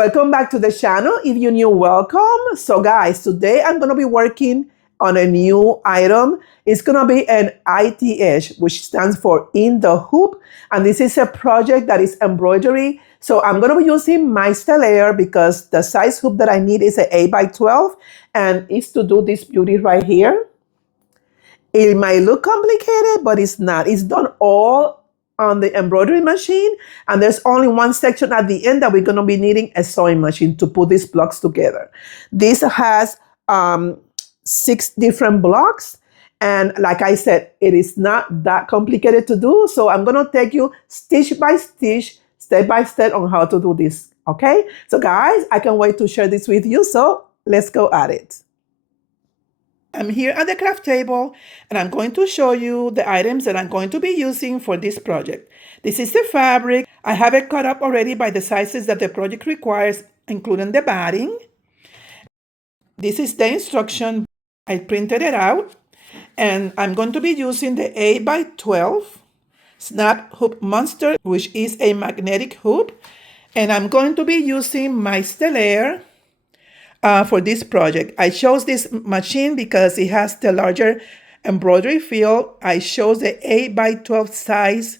Welcome back to the channel. If you're new, welcome. So guys, today I'm going to be working on a new item. It's going to be an ITH, which stands for in the hoop. And this is a project that is embroidery. So I'm going to be using my Stellaire because the size hoop that I need is an 8x12. And it's to do this beauty right here. It might look complicated, but it's not. It's done all on the embroidery machine, and there's only one section at the end that we're going to be needing a sewing machine to put these blocks together. This has 6 different blocks, and like I said, it is not that complicated to do, so I'm going to take you stitch by stitch, step by step on how to do this, okay? So guys, I can't wait to share this with you, so let's go at it. I'm here at the craft table and I'm going to show you the items that I'm going to be using for this project. This is the fabric. I have it cut up already by the sizes that the project requires, including the batting. This is the instruction. I printed it out and I'm going to be using the 8x12 snap hoop monster, which is a magnetic hoop. And I'm going to be using my Stellaire for this project. I chose this machine because it has the larger embroidery field. I chose the 8x12 size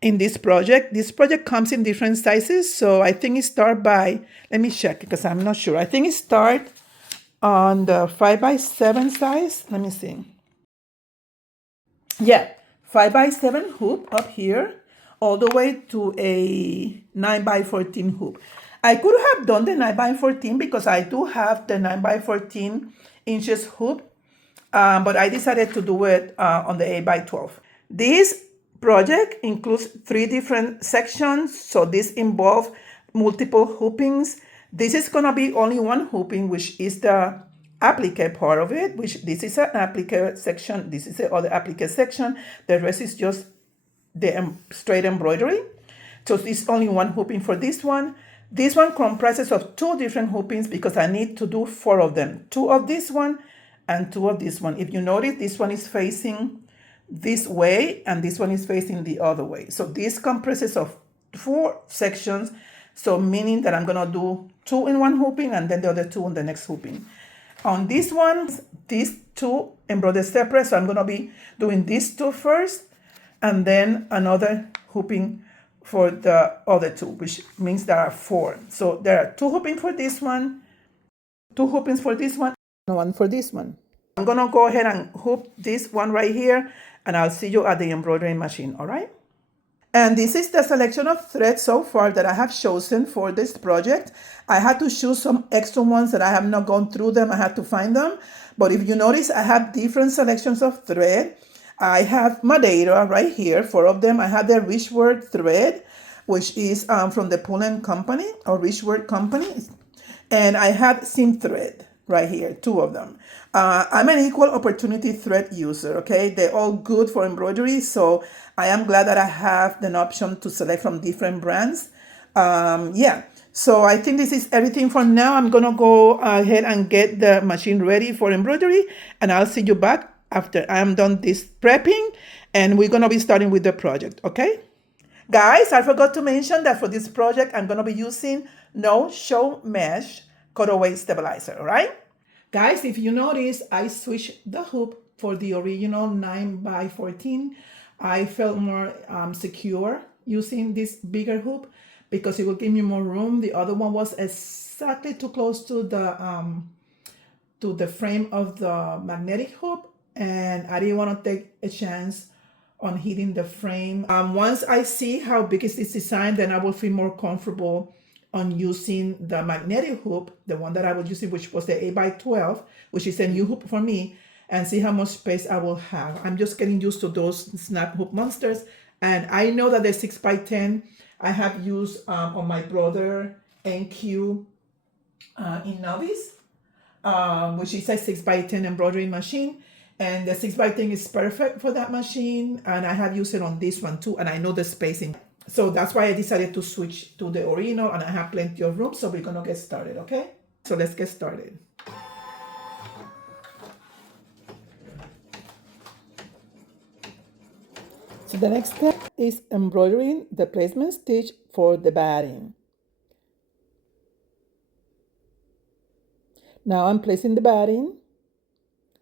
in this project. This project comes in different sizes, so I think it starts by, let me check because I'm not sure. I think it starts on the 5x7 size. Let me see. Yeah, 5x7 hoop up here, all the way to a 9x14 hoop. I could have done the 9x14 because I do have the 9x14 inches hoop, but I decided to do it on the 8x12. This project includes 3 different sections, so this involves multiple hoopings. This is going to be only one hooping, which is the applique part of it, which this is an applique section, this is the other applique section, the rest is just the straight embroidery. So it's only one hooping for this one. This one comprises of 2 different hoopings because I need to do 4 of them. 2 of this one and 2 of this one. If you notice, this one is facing this way and this one is facing the other way. So this comprises of 4 sections. So meaning that I'm going to do 2 in one hooping and then the other 2 in the next hooping. On this one, these 2 embroidered separate. So I'm going to be doing these 2 first and then another hooping for the other 2, which means there are 4. So there are 2 hoopings for this one, 2 hoopings for this one, and 1 for this one. I'm gonna go ahead and hoop this one right here, and I'll see you at the embroidery machine, all right? And this is the selection of threads so far that I have chosen for this project. I had to choose some extra ones that I have not gone through them. I had to find them. But if you notice, I have different selections of thread. I have Madeira right here, 4 of them. I have the Richword thread, which is from the Pullen Company or Richword Company. And I have seam thread right here, 2 of them. I'm an equal opportunity thread user, okay? They're all good for embroidery, so I am glad that I have an option to select from different brands. Yeah, so I think this is everything for now. I'm gonna go ahead and get the machine ready for embroidery, and I'll see you back after I'm done this prepping, and we're going to be starting with the project, okay? Guys, I forgot to mention that for this project, I'm going to be using no show mesh cutaway stabilizer, all right? Guys, if you notice, I switched the hoop for the original 9x14. I felt more secure using this bigger hoop because it will give me more room. The other one was exactly too close to the frame of the magnetic hoop, and I didn't want to take a chance on hitting the frame. Once I see how big is this design, then I will feel more comfortable on using the magnetic hoop, the one that I was using, which was the 8x12, which is a new hoop for me, and see how much space I will have. I'm just getting used to those snap hoop monsters, and I know that the 6x10 I have used on my brother NQ in Novice, which is a 6x10 embroidery machine. And the 6x10 is perfect for that machine. And I have used it on this one too. And I know the spacing. So that's why I decided to switch to the original. And I have plenty of room. So we're going to get started, okay? So let's get started. So the next step is embroidering the placement stitch for the batting. Now I'm placing the batting.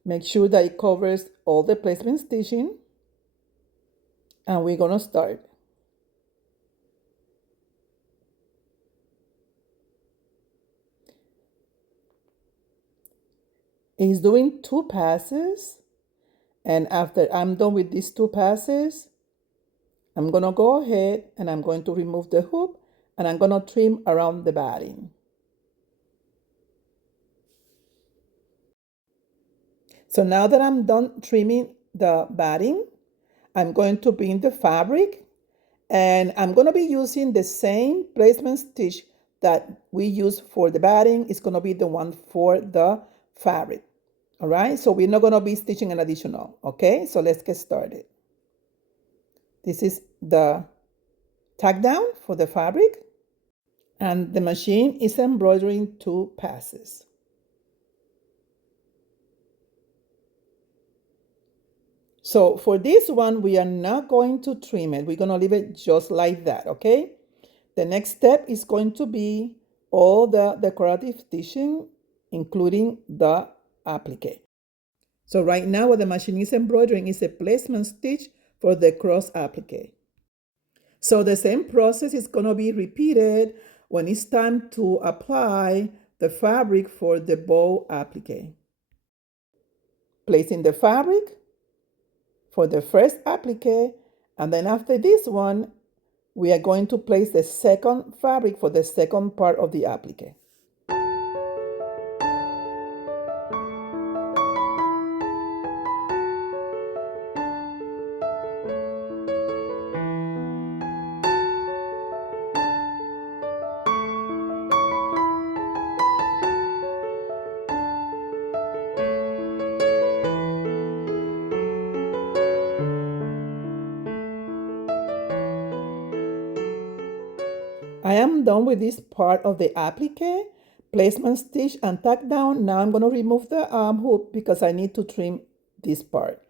Make sure that it covers all the placement stitching. And we're gonna start. It's doing 2 passes. And after I'm done with these 2 passes, I'm gonna go ahead and I'm going to remove the hoop and I'm gonna trim around the batting. So now that I'm done trimming the batting, I'm going to bring the fabric and I'm gonna be using the same placement stitch that we use for the batting. It's gonna be the one for the fabric. All right, so we're not gonna be stitching an additional, okay? So let's get started. This is the tack down for the fabric and the machine is embroidering 2 passes. So for this one, we are not going to trim it. We're gonna leave it just like that, okay? The next step is going to be all the decorative stitching, including the applique. So right now what the machine is embroidering is a placement stitch for the cross applique. So the same process is going to be repeated when it's time to apply the fabric for the bow applique. Placing the fabric for the first applique, and then after this one, we are going to place the second fabric for the second part of the applique. I am done with this part of the applique, placement stitch and tack down. Now I'm going to remove the hoop because I need to trim this part.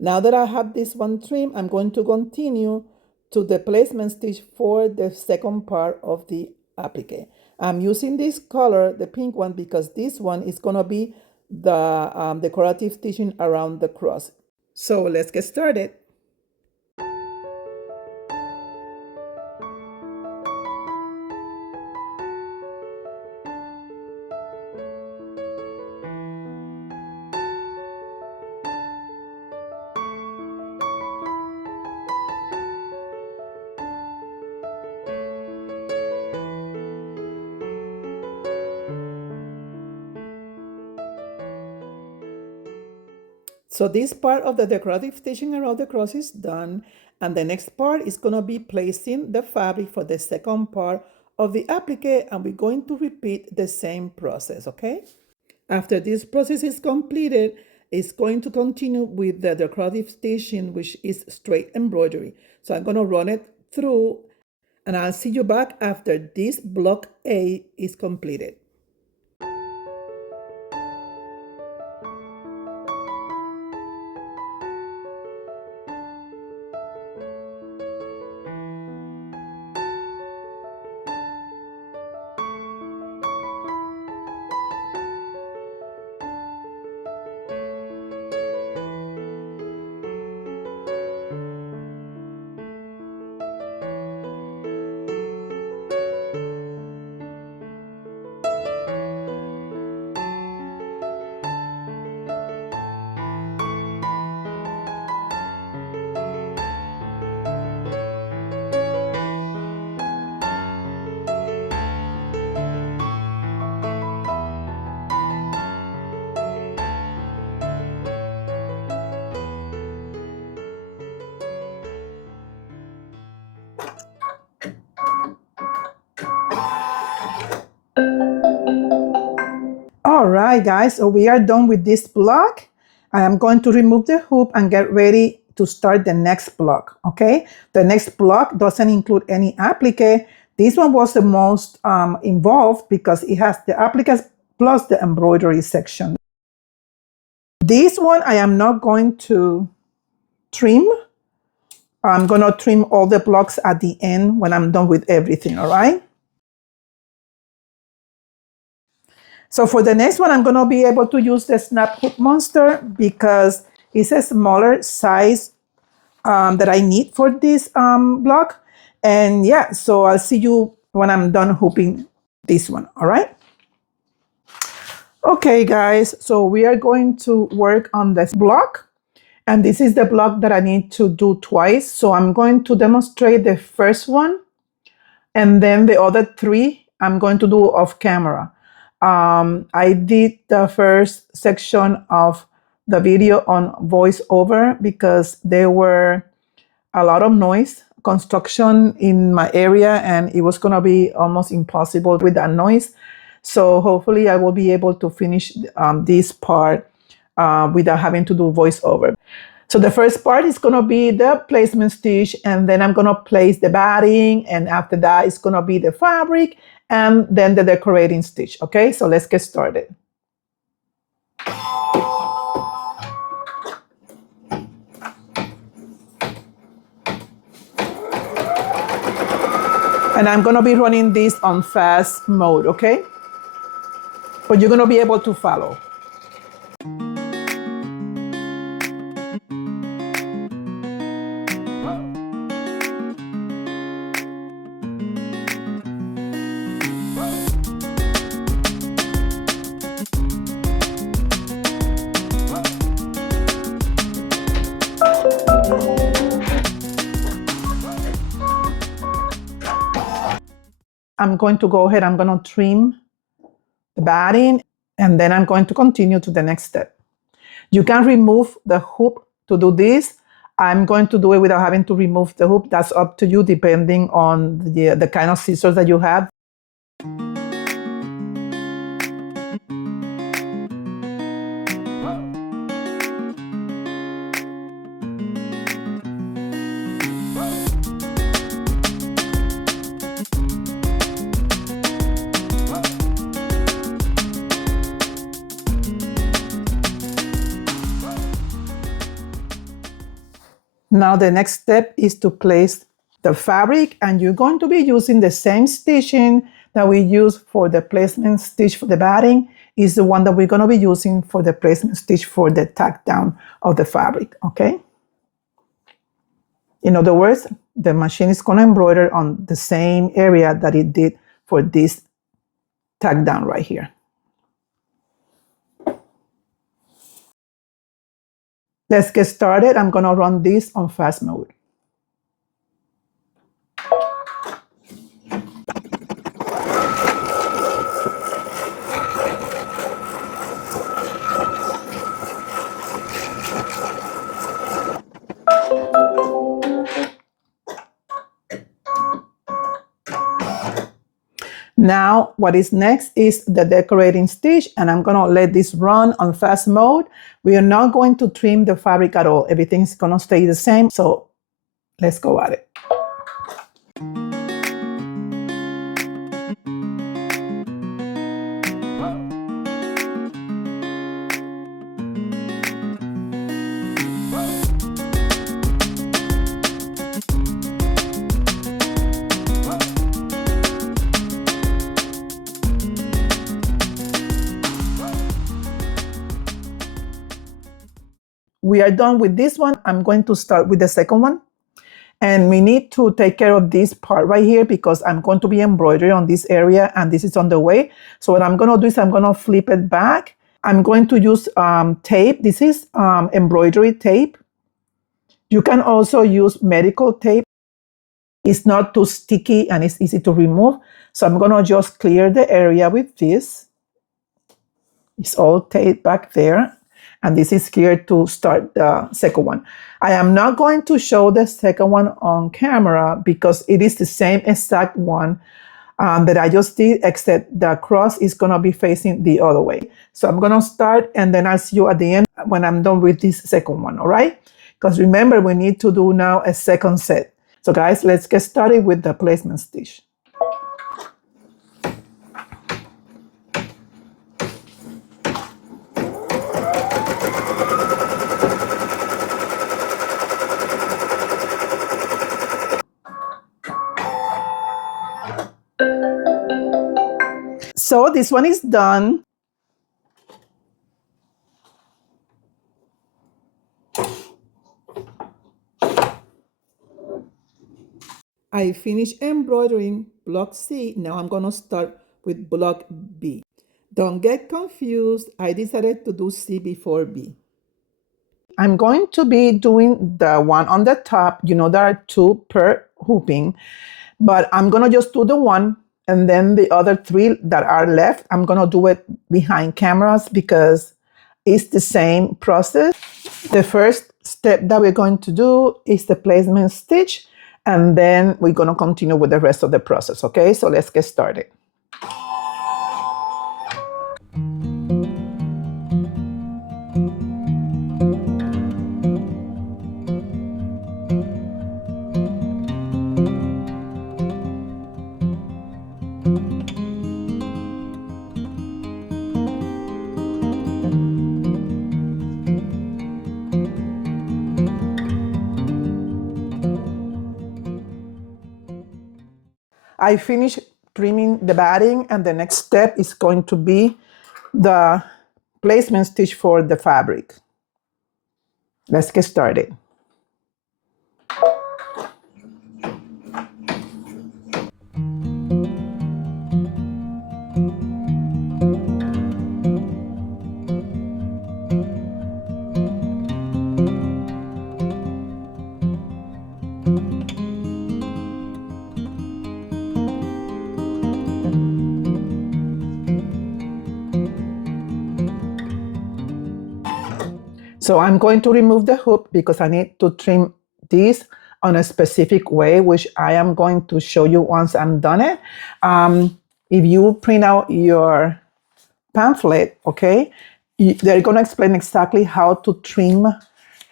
Now that I have this one trimmed, I'm going to continue to the placement stitch for the second part of the applique. I'm using this color, the pink one, because this one is going to be the decorative stitching around the cross. So let's get started. So this part of the decorative stitching around the cross is done, and the next part is going to be placing the fabric for the second part of the applique, and we're going to repeat the same process, okay? After this process is completed, it's going to continue with the decorative stitching, which is straight embroidery. So I'm going to run it through, and I'll see you back after this block A is completed. All right, guys, so we are done with this block. I am going to remove the hoop and get ready to start the next block, okay? The next block doesn't include any applique. This one was the most involved because it has the appliques plus the embroidery section. This one I am not going to trim. I'm going to trim all the blocks at the end when I'm done with everything, all right? So for the next one, I'm going to be able to use the snap hook monster because it's a smaller size that I need for this block. And yeah, so I'll see you when I'm done hooping this one, all right? Okay, guys, so we are going to work on this block. And this is the block that I need to do twice. So I'm going to demonstrate the first one, and then the other three I'm going to do off camera. I did the first section of the video on voiceover because there were a lot of noise construction in my area, and it was going to be almost impossible with that noise. So hopefully I will be able to finish this part without having to do voiceover. So the first part is going to be the placement stitch, and then I'm going to place the batting, and after that it's going to be the fabric and then the decorating stitch. Okay, so let's get started. And I'm going to be running this on fast mode, okay? But you're going to be able to follow. I'm going to go ahead, I'm going to trim the batting, and then I'm going to continue to the next step. You can remove the hoop to do this. I'm going to do it without having to remove the hoop. That's up to you depending on the kind of scissors that you have. Now the next step is to place the fabric, and you're going to be using the same stitching that we use for the placement stitch for the batting is the one that we're going to be using for the placement stitch for the tack down of the fabric, okay? In other words, the machine is going to embroider on the same area that it did for this tack down right here. Let's get started. I'm going to run this on fast mode. Now, what is next is the decorating stitch, and I'm going to let this run on fast mode. We are not going to trim the fabric at all. Everything's going to stay the same. So let's go at it. We are done with this one. I'm going to start with the second one. And we need to take care of this part right here because I'm going to be embroidering on this area and this is on the way. So what I'm going to do is I'm going to flip it back. I'm going to use tape. This is embroidery tape. You can also use medical tape. It's not too sticky and it's easy to remove. So I'm going to just clear the area with this. It's all taped back there. And this is here to start the second one. I am not going to show the second one on camera because it is the same exact one that I just did, except the cross is going to be facing the other way. So I'm going to start and then I'll see you at the end when I'm done with this second one, all right? Because remember, we need to do now a second set. So guys, let's get started with the placement stitch. So this one is done. I finished embroidering block C. Now I'm gonna start with block B. Don't get confused. I decided to do C before B. I'm going to be doing the one on the top. You know, there are two per hooping, but I'm gonna just do the one, and then the other three that are left, I'm gonna do it behind cameras because it's the same process. The first step that we're going to do is the placement stitch, and then we're gonna continue with the rest of the process, okay? So let's get started. I finished trimming the batting, and the next step is going to be the placement stitch for the fabric. Let's get started. So I'm going to remove the hoop because I need to trim this on a specific way, which I am going to show you once I'm done it. If you print out your pamphlet, okay, they're going to explain exactly how to trim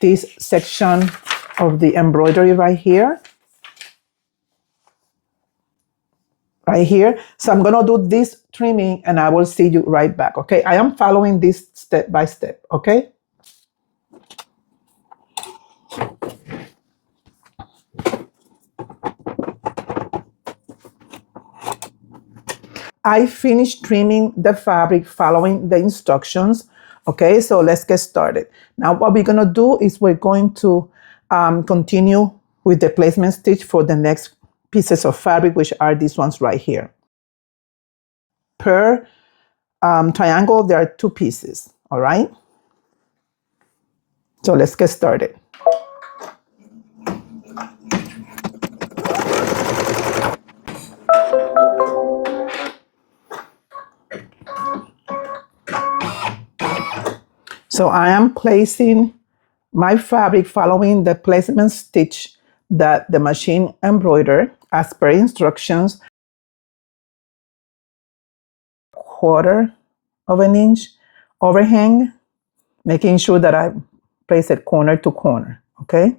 this section of the embroidery right here. Right here. So I'm going to do this trimming and I will see you right back, okay? I am following this step by step, okay? I finished trimming the fabric following the instructions. Okay, so let's get started. Now what we're gonna do is we're going to continue with the placement stitch for the next pieces of fabric, which are these ones right here. Per triangle, there are two pieces, all right? So let's get started. So I am placing my fabric following the placement stitch that the machine embroidered as per instructions. 1/4 of an inch overhang, making sure that I place it corner to corner, okay?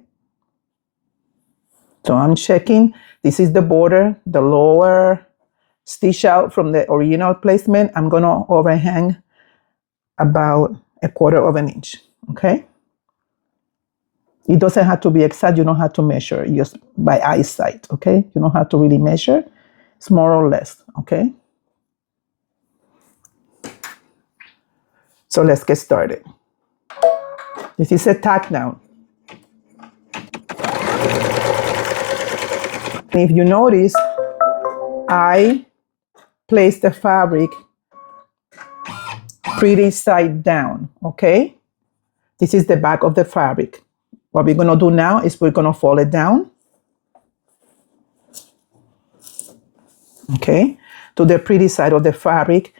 So I'm checking, this is the border, the lower stitch out from the original placement. I'm gonna overhang about 1/4 of an inch, okay? It doesn't have to be exact, you don't have to measure, just by eyesight, okay? You don't have to really measure, it's more or less, okay? So let's get started. This is a tack down. If you notice, I place the fabric pretty side down, okay? This is the back of the fabric. What we're gonna do now is we're gonna fold it down, okay, to the pretty side of the fabric.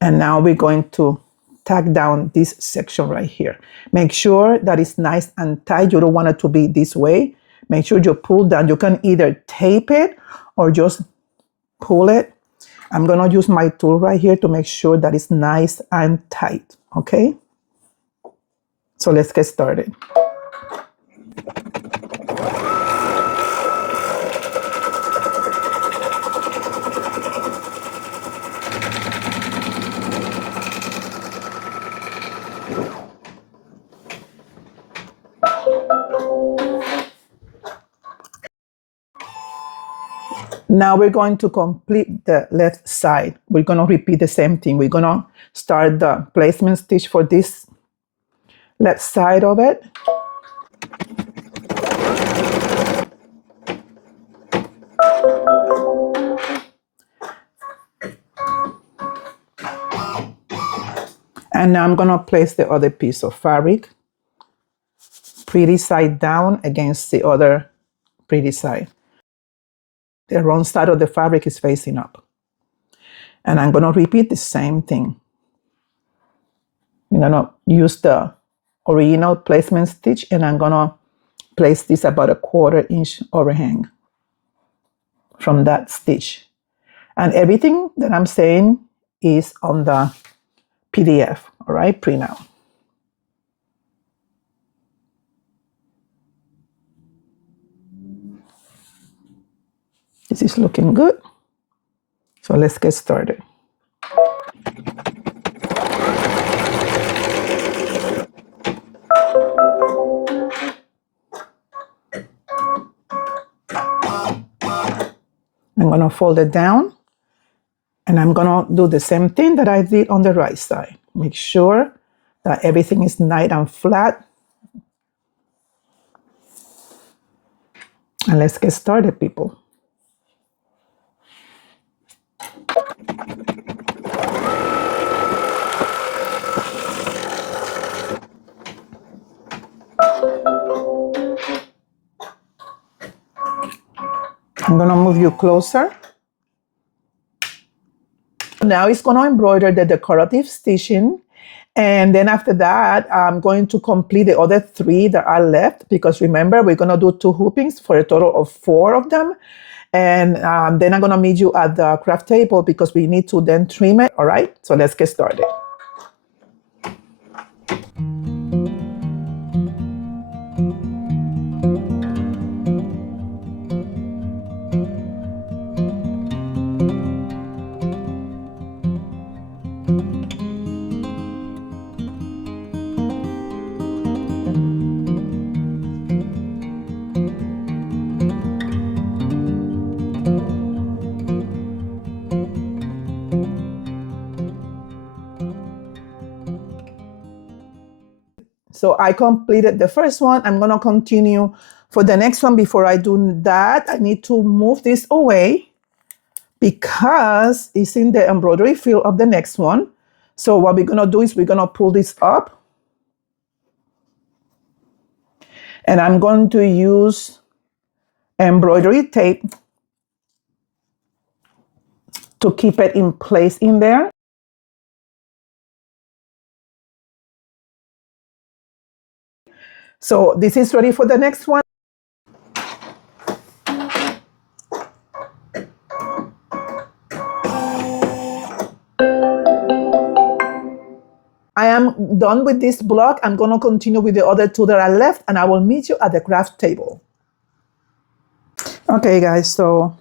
And now we're going to tack down this section right here. Make sure that it's nice and tight. You don't want it to be this way. Make sure you pull down. You can either tape it or just pull it. I'm gonna use my tool right here to make sure that it's nice and tight, okay? So let's get started. Now we're going to complete the left side. We're going to repeat the same thing. We're going to start the placement stitch for this left side of it. And now I'm gonna place the other piece of fabric pretty side down against the other pretty side. The wrong side of the fabric is facing up. And I'm gonna repeat the same thing. I'm gonna use the original placement stitch and I'm gonna place this about a 1/4 inch overhang from that stitch. And everything that I'm saying is on the PDF, all right, printout. This is looking good. So let's get started. I'm gonna fold it down and I'm gonna do the same thing that I did on the right side. Make sure that everything is nice and flat. And let's get started, people. I'm gonna move you closer. Now it's gonna embroider the decorative stitching. And then after that, I'm going to complete the other 3 that are left, because remember, we're gonna do 2 hoopings for a total of 4 of them. And then I'm gonna meet you at the craft table because we need to then trim it, all right? So let's get started. So I completed the first one. I'm gonna continue for the next one. Before I do that, I need to move this away because it's in the embroidery field of the next one. So what we're gonna do is we're gonna pull this up. And I'm going to use embroidery tape to keep it in place in there. So this is ready for the next one. I am done with this block. I'm going to continue with the other 2 that are left, and I will meet you at the craft table. Okay, guys, so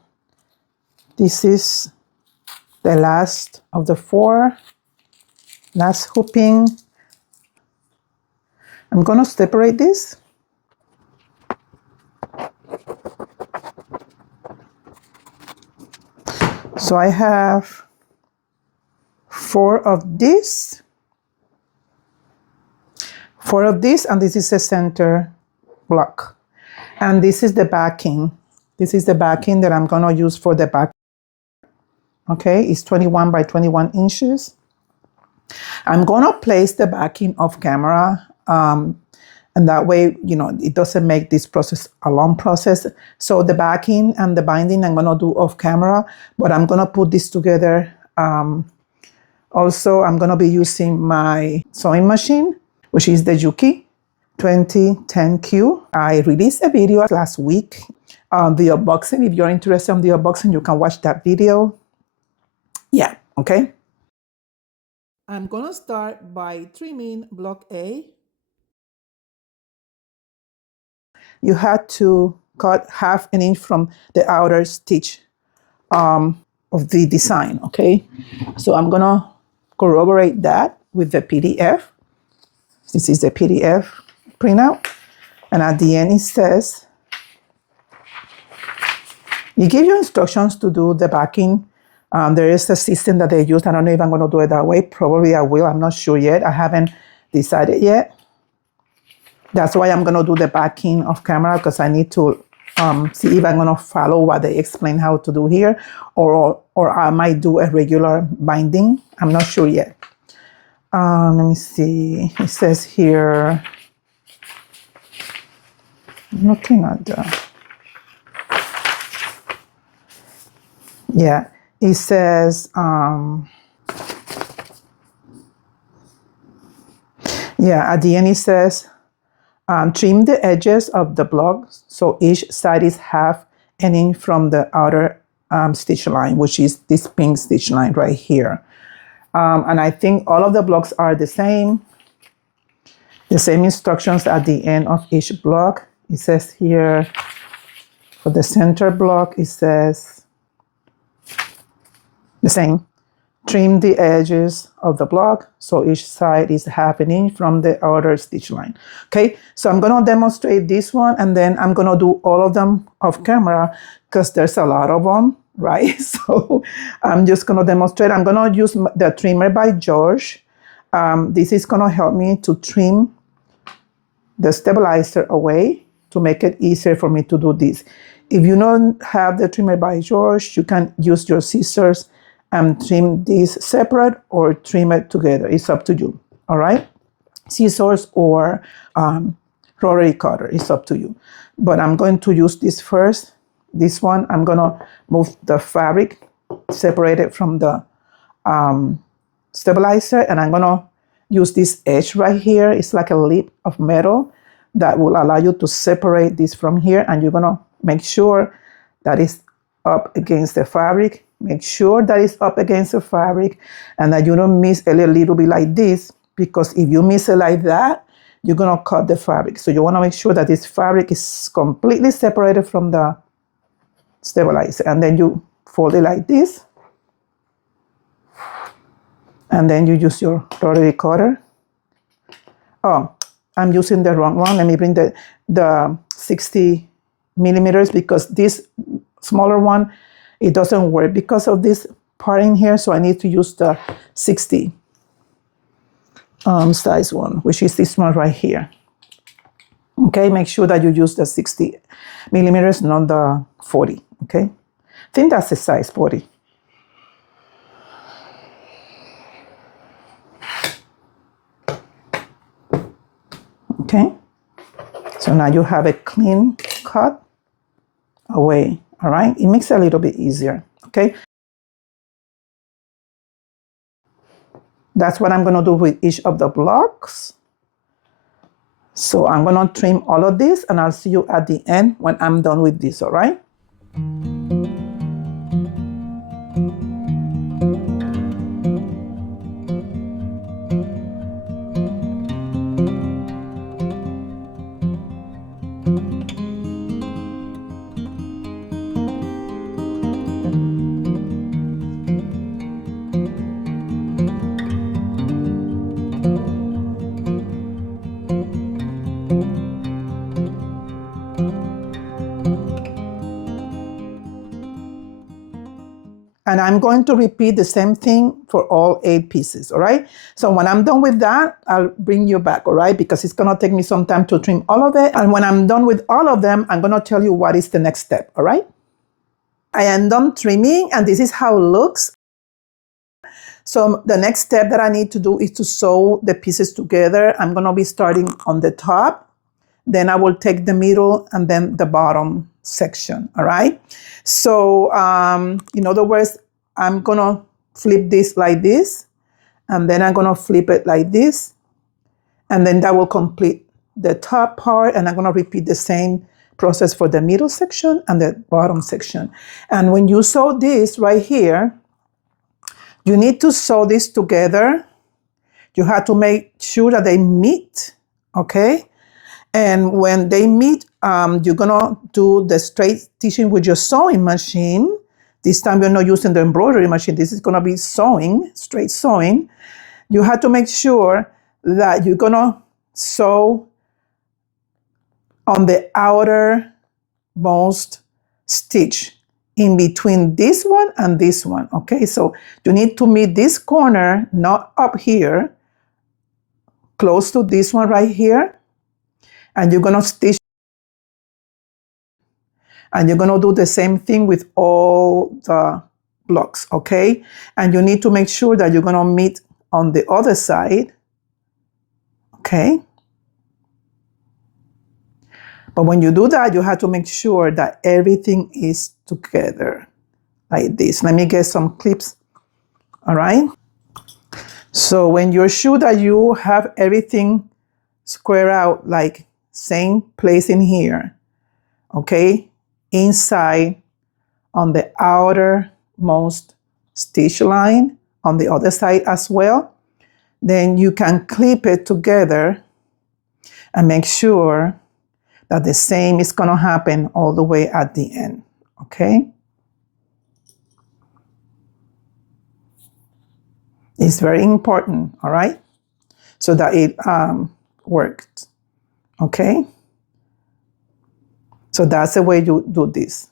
this is the last of the 4, last hooping. I'm going to separate this. So I have 4 of this. 4 of this, and this is the center block. And this is the backing. This is the backing that I'm gonna use for the back. Okay, it's 21 by 21 inches. I'm gonna place the backing off camera, and that way, you know, it doesn't make this process a long process. So the backing and the binding I'm gonna do off camera, but I'm gonna put this together. Also, I'm gonna be using my sewing machine, which is the Juki 2010Q. I released a video last week on the unboxing. If you're interested in the unboxing, you can watch that video. Yeah, okay. I'm gonna start by trimming block A. You had to cut 1/2 inch from the outer stitch of the design, okay? So I'm gonna corroborate that with the PDF. This is the PDF printout. And at the end it says, you give you instructions to do the backing. There is a system that they use. I don't know if I'm gonna do it that way. Probably I will, I'm not sure yet. I haven't decided yet. That's why I'm gonna do the backing off camera, because I need to see if I'm gonna follow what they explain how to do here, or I might do a regular binding. I'm not sure yet. Let me see. It says here, I'm looking at the, yeah, it says, yeah, at the end it says, trim the edges of the block so each side is half an inch from the outer stitch line, which is this pink stitch line right here. And I think all of the blocks are the same instructions at the end of each block. It says here, for the center block, it says the same. Trim the edges of the block so each side is half an inch from the outer stitch line. Okay, so I'm gonna demonstrate this one, and then I'm gonna do all of them off camera because there's a lot of them, right? So I'm just gonna demonstrate. I'm gonna use the trimmer by JuJu. This is gonna help me to trim the stabilizer away to make it easier for me to do this. If you don't have the trimmer by JuJu, you can use your scissors and trim these separate or trim it together. It's up to you, all right? Scissors or rotary cutter, it's up to you. But I'm going to use this first. This one, I'm gonna move the fabric, separate it from the stabilizer, and I'm gonna use this edge right here. It's like a lip of metal that will allow you to separate this from here, and you're gonna make sure that it's up against the fabric. Make sure that it's up against the fabric and that you don't miss a little bit like this, because if you miss it like that, you're gonna cut the fabric. So you wanna make sure that this fabric is completely separated from the stabilizer. And then you fold it like this. And then you use your rotary cutter. Oh, I'm using the wrong one. Let me bring the 60 millimeters because this smaller one, it doesn't work because of this part in here, so I need to use the 60 size one, which is this one right here. Okay, make sure that you use the 60 millimeters, not the 40, okay? I think that's the size 40. Okay, so now you have a clean cut away. All right, it makes it a little bit easier, okay? That's what I'm gonna do with each of the blocks. So I'm gonna trim all of this, and I'll see you at the end when I'm done with this, all right? And I'm going to repeat the same thing for all 8 pieces, all right? So when I'm done with that, I'll bring you back, all right? Because it's gonna take me some time to trim all of it. And when I'm done with all of them, I'm gonna tell you what is the next step, all right? I am done trimming, and this is how it looks. So the next step that I need to do is to sew the pieces together. I'm gonna be starting on the top, then I will take the middle, and then the bottom section, all right? So in other words, I'm gonna flip this like this, and then I'm gonna flip it like this, and then that will complete the top part, and I'm gonna repeat the same process for the middle section and the bottom section. And when you sew this right here, you need to sew this together. You have to make sure that they meet, okay? And when they meet, you're gonna do the straight stitching with your sewing machine. This time you're not using the embroidery machine. This is gonna be sewing, straight sewing. You have to make sure that you're gonna sew on the outermost stitch in between this one and this one, okay? So you need to meet this corner, not up here, close to this one right here. And you're gonna stitch And you're going to do the same thing with all the blocks, okay? And you need to make sure that you're going to meet on the other side, okay? But when you do that, you have to make sure that everything is together like this. Let me get some clips, all right? So when you're sure that you have everything square out, like same place in here, okay? Inside on the outermost stitch line, on the other side as well, then you can clip it together and make sure that the same is gonna happen all the way at the end, okay? It's very important, all right? So that it works, okay? So that's the way you do this.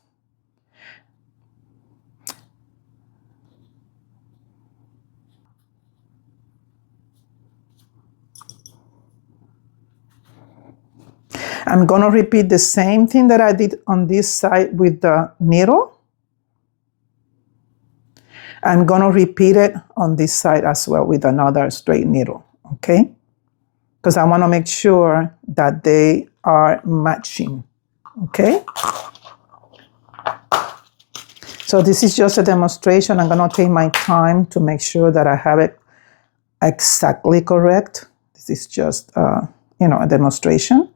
I'm gonna repeat the same thing that I did on this side with the needle. I'm gonna repeat it on this side as well with another straight needle, okay? Because I wanna make sure that they are matching, okay? So this is just a demonstration. I'm gonna take my time to make sure that I have it exactly correct. This is just, a demonstration.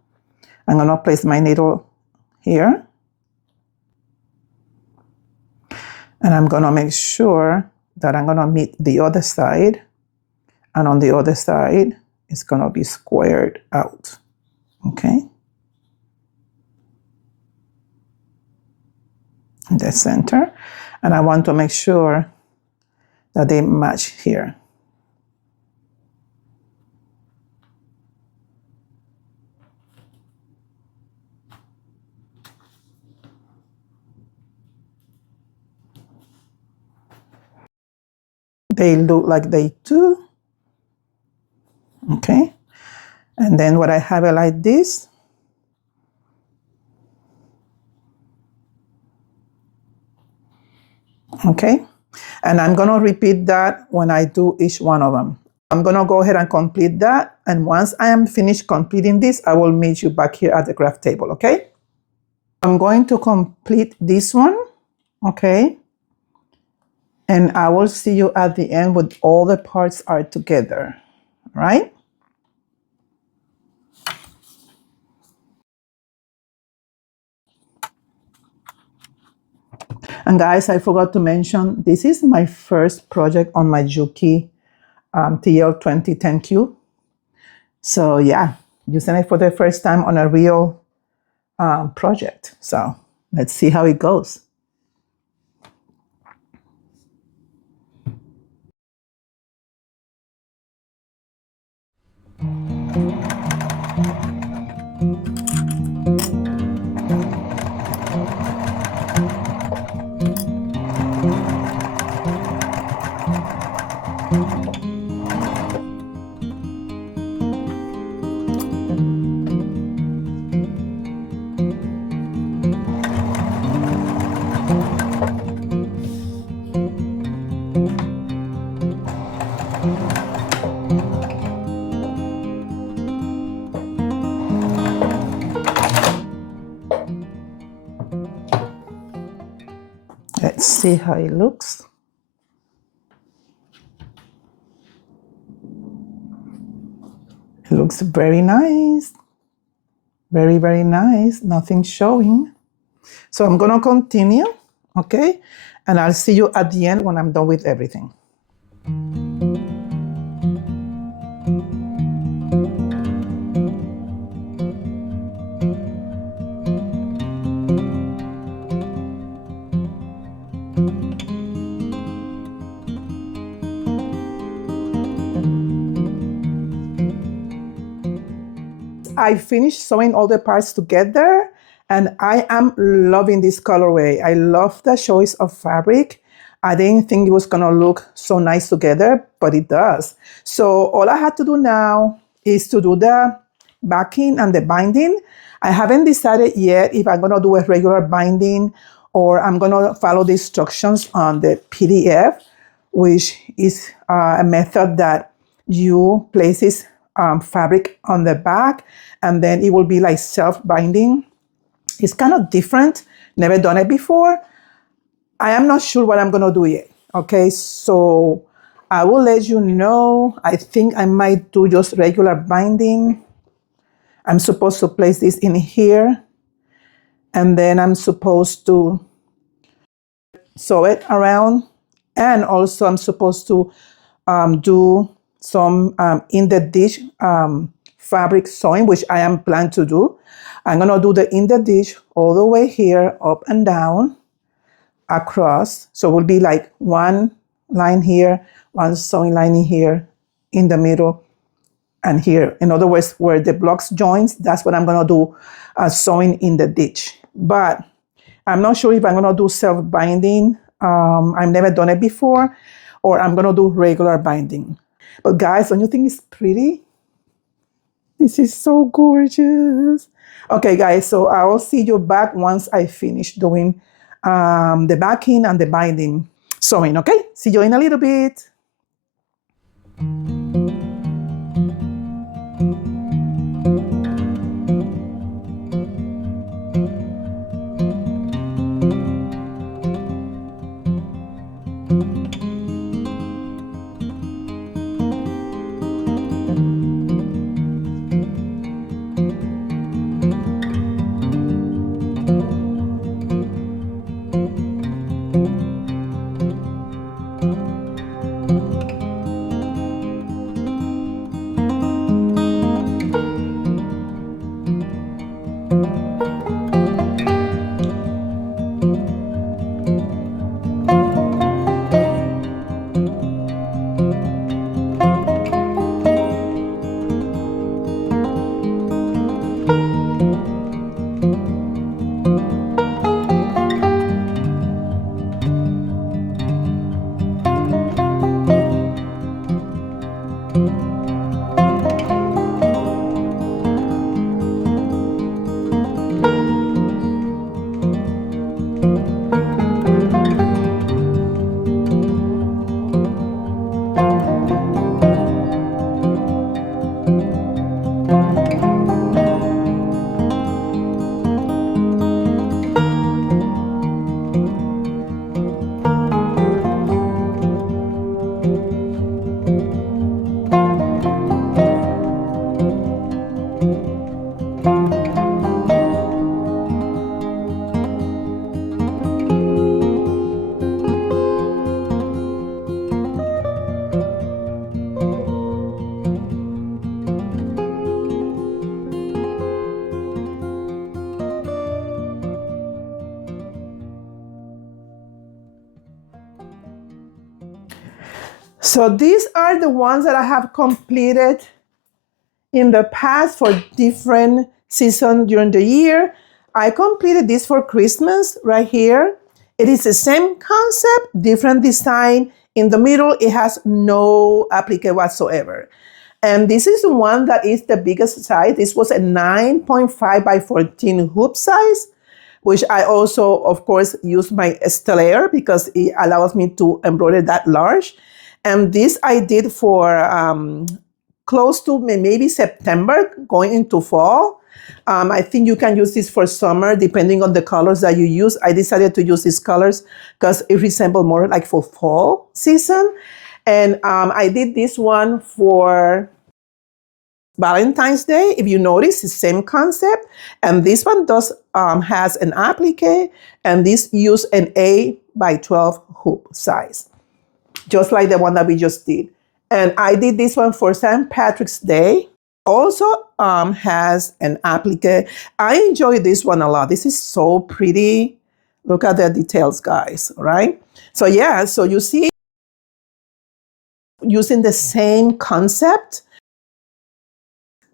I'm gonna place my needle here. And I'm gonna make sure that I'm gonna meet the other side. And on the other side, it's gonna be squared out, okay? In the center. And I want to make sure that they match here. They look like they do. Okay. And then what I have it like this. Okay. And I'm going to repeat that when I do each one of them. I'm going to go ahead and complete that. And once I am finished completing this, I will meet you back here at the craft table, okay? I'm going to complete this one, okay? And I will see you at the end when all the parts are together, right? And guys, I forgot to mention, this is my first project on my Juki TL2010Q. So yeah, using it for the first time on a real project. So let's see how it goes. Let's see how it looks. It looks very nice. Very, very nice. Nothing showing. So I'm gonna continue, okay? And I'll see you at the end when I'm done with everything. I finished sewing all the parts together and I am loving this colorway. I love the choice of fabric. I didn't think it was gonna look so nice together, but it does. So all I had to do now is to do the backing and the binding. I haven't decided yet if I'm going to do a regular binding or I'm going to follow the instructions on the PDF, which is a method that you places fabric on the back and then it will be like self-binding. It's kind of different. Never done it before. I am not sure what I'm going to do yet. Okay, so I will let you know. I think I might do just regular binding. I'm supposed to place this in here. And then I'm supposed to sew it around. And also I'm supposed to do some in the dish fabric sewing, which I am planning to do. I'm going to do the in the dish all the way here, up and down, across. So it will be like one line here, one sewing line in here, in the middle, and here. In other words, where the blocks joins, that's what I'm going to do sewing in the ditch. But I'm not sure if I'm going to do self-binding. I've never done it before, or I'm going to do regular binding. But guys, don't you think it's pretty? This is so gorgeous. Okay, guys, so I will see you back once I finish doing the backing and the binding sewing, okay? See you in a little bit. So these are the ones that I have completed in the past for different seasons during the year. I completed this for Christmas right here. It is the same concept, different design. In the middle, it has no applique whatsoever. And this is the one that is the biggest size. This was a 9.5 by 14 hoop size, which I also, of course, use my Stellaire because it allows me to embroider that large. And this I did for close to maybe September, going into fall. I think you can use this for summer, depending on the colors that you use. I decided to use these colors because it resembles more like for fall season. And I did this one for Valentine's Day. If you notice, the same concept. And this one does has an applique, and this use an 8 by 12 hoop size, just like the one that we just did. And I did this one for St. Patrick's Day. Also has an applique. I enjoy this one a lot. This is so pretty. Look at the details, guys, right? So yeah, so you see, using the same concept.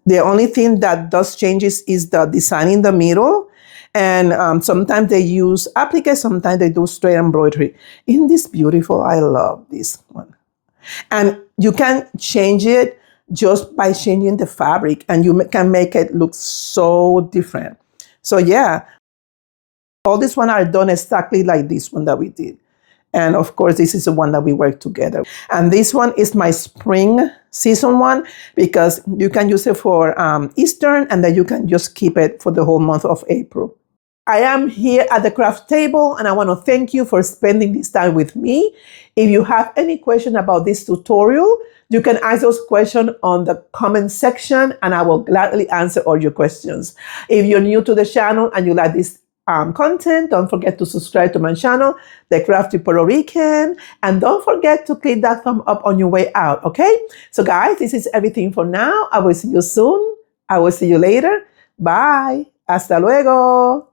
The only thing that does changes is the design in the middle. And sometimes they use applique, sometimes they do straight embroidery. Isn't this beautiful? I love this one. And you can change it just by changing the fabric, and you can make it look so different. So yeah, all these one are done exactly like this one that we did. And of course, this is the one that we work together. And this one is my spring season one, because you can use it for Eastern, and then you can just keep it for the whole month of April. I am here at the craft table, and I want to thank you for spending this time with me. If you have any question about this tutorial, you can ask those questions on the comment section, and I will gladly answer all your questions. If you're new to the channel and you like this content, don't forget to subscribe to my channel, The Crafty Puerto Rican, and don't forget to click that thumb up on your way out, okay? So guys, this is everything for now. I will see you soon. I will see you later. Bye. Hasta luego.